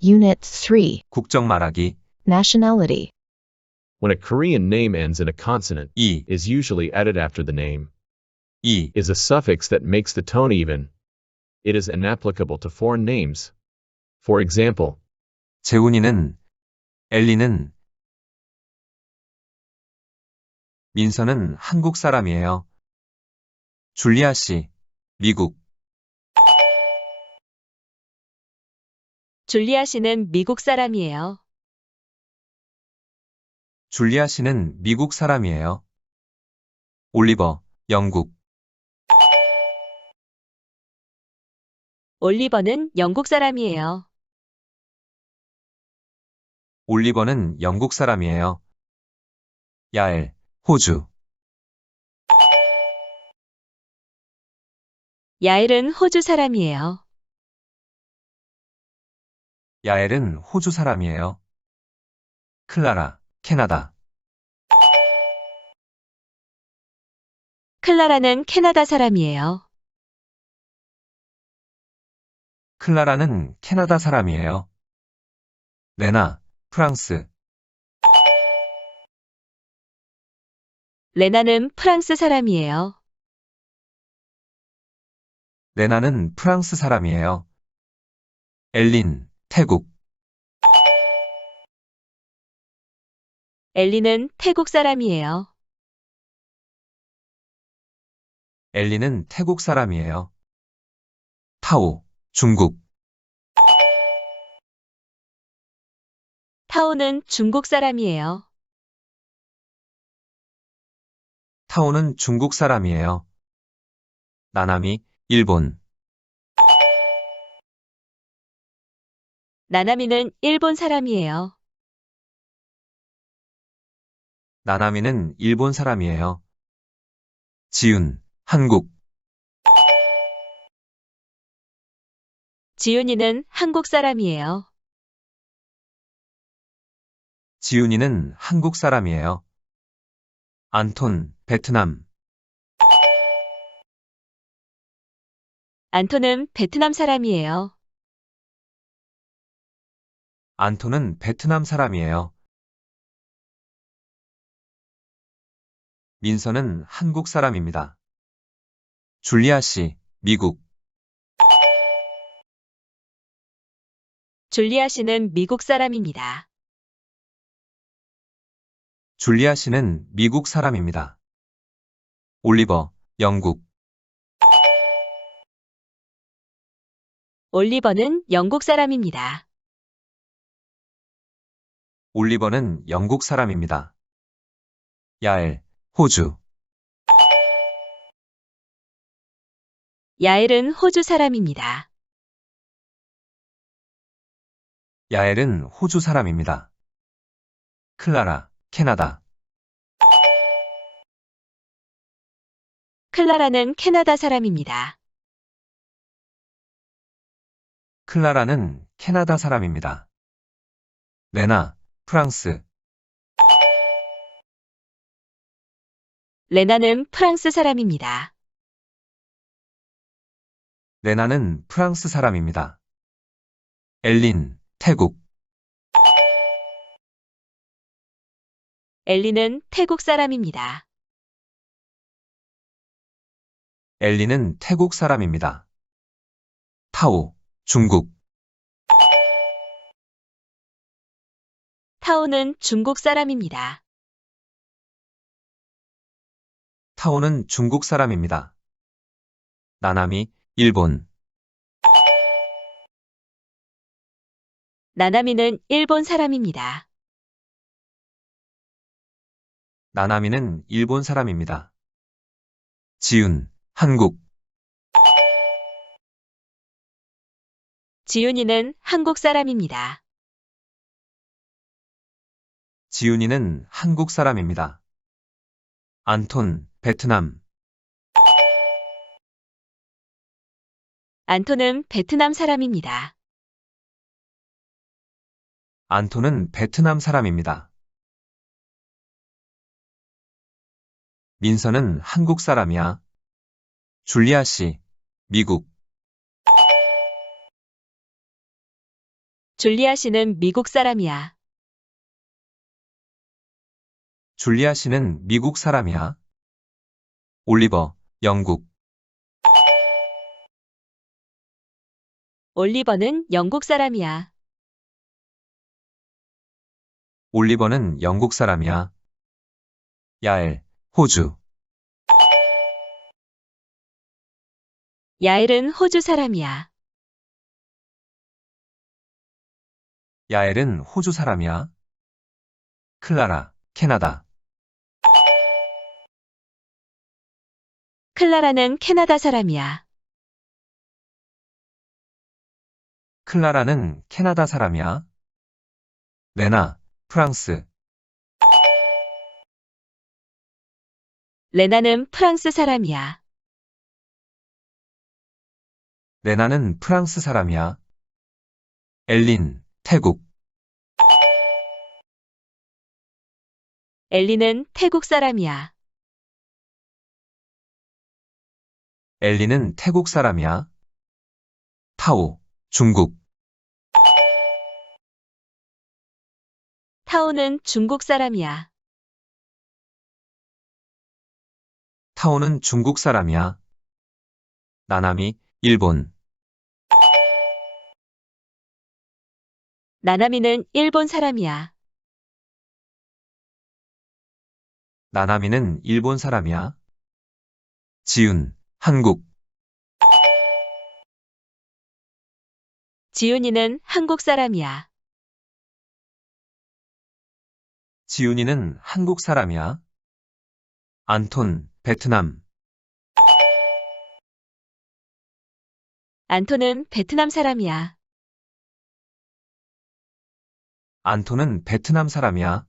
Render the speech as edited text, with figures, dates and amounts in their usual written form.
Unit 3. 국적 말하기. Nationality. When a Korean name ends in a consonant, 이, is usually added after the name. 이, Is a suffix that makes the tone even. It is inapplicable to foreign names. For example, 재훈이는, 엘리는, 민서는 한국 사람이에요. 줄리아 씨, 미국. 줄리아 씨는 미국 사람이에요. 줄리아 씨는 미국 사람이에요. 올리버, 영국. 올리버는 영국 사람이에요. 올리버는 영국 사람이에요. 야엘, 호주. 야엘은 호주 사람이에요. 야엘은 호주 사람이에요. 클라라, 캐나다. 클라라는 캐나다 사람이에요. 클라라는 캐나다 사람이에요. 레나, 프랑스. 레나는 프랑스 사람이에요. 레나는 프랑스 사람이에요. 엘린, 태국. 엘리는 태국 사람이에요. 엘리는 태국 사람이에요. 타오, 중국. 타오는 중국 사람이에요. 타오는 중국 사람이에요. 나나미, 일본. 나나미는 일본 사람이에요. 나나미는 일본 사람이에요. 지윤, 한국. 지윤이는 한국 사람이에요. 지윤이는 한국 사람이에요. 안톤, 베트남. 안토는 베트남 사람이에요. 안톤은 베트남 사람이에요. 민서는 한국 사람입니다. 줄리아 씨, 미국. 줄리아 씨는 미국 사람입니다. 줄리아 씨는 미국 사람입니다. 올리버, 영국. 올리버는 영국 사람입니다. 올리버는 영국 사람입니다. 야엘, 호주. 야엘은 호주 사람입니다. 야엘은 호주 사람입니다. 클라라, 캐나다. 클라라는 캐나다 사람입니다. 클라라는 캐나다 사람입니다. 레나, 프랑스. 레나는 프랑스 사람입니다. 레나는 프랑스 사람입니다. 엘린, 태국. 엘리는 태국 사람입니다. 엘리는 태국 사람입니다. 타오, 중국. 타오는 중국 사람입니다. 타오는 중국 사람입니다. 나나미, 일본. 나나미는 일본 사람입니다. 나나미는 일본 사람입니다. 지윤, 한국. 지윤이는 한국 사람입니다. 지윤이는 한국 사람입니다. 안톤, 베트남. 안토는 베트남 사람입니다. 안톤은 베트남 사람입니다. 민서는 한국 사람이야. 줄리아 씨, 미국. 줄리아 씨는 미국 사람이야. 줄리아 씨는 미국 사람이야. 올리버, 영국. 올리버는 영국 사람이야. 올리버는 영국 사람이야. 야엘, 호주. 야엘은 호주 사람이야. 야엘은 호주 사람이야. 클라라, 캐나다. 클라라는 캐나다 사람이야. 클라라는 캐나다 사람이야. 레나, 프랑스. 레나는 프랑스 사람이야. 레나는 프랑스 사람이야. 엘린, 태국. 엘리는 태국 사람이야. 엘리는 태국 사람이야. 타오, 중국. 타오는 중국 사람이야. 타오는 중국 사람이야. 나나미, 일본. 나나미는 일본 사람이야. 나나미는 일본 사람이야. 지윤, 한국. 지윤이는 한국 사람이야. 지윤이는 한국 사람이야. 안톤, 베트남. 안토는 베트남 사람이야. 안톤은 베트남 사람이야.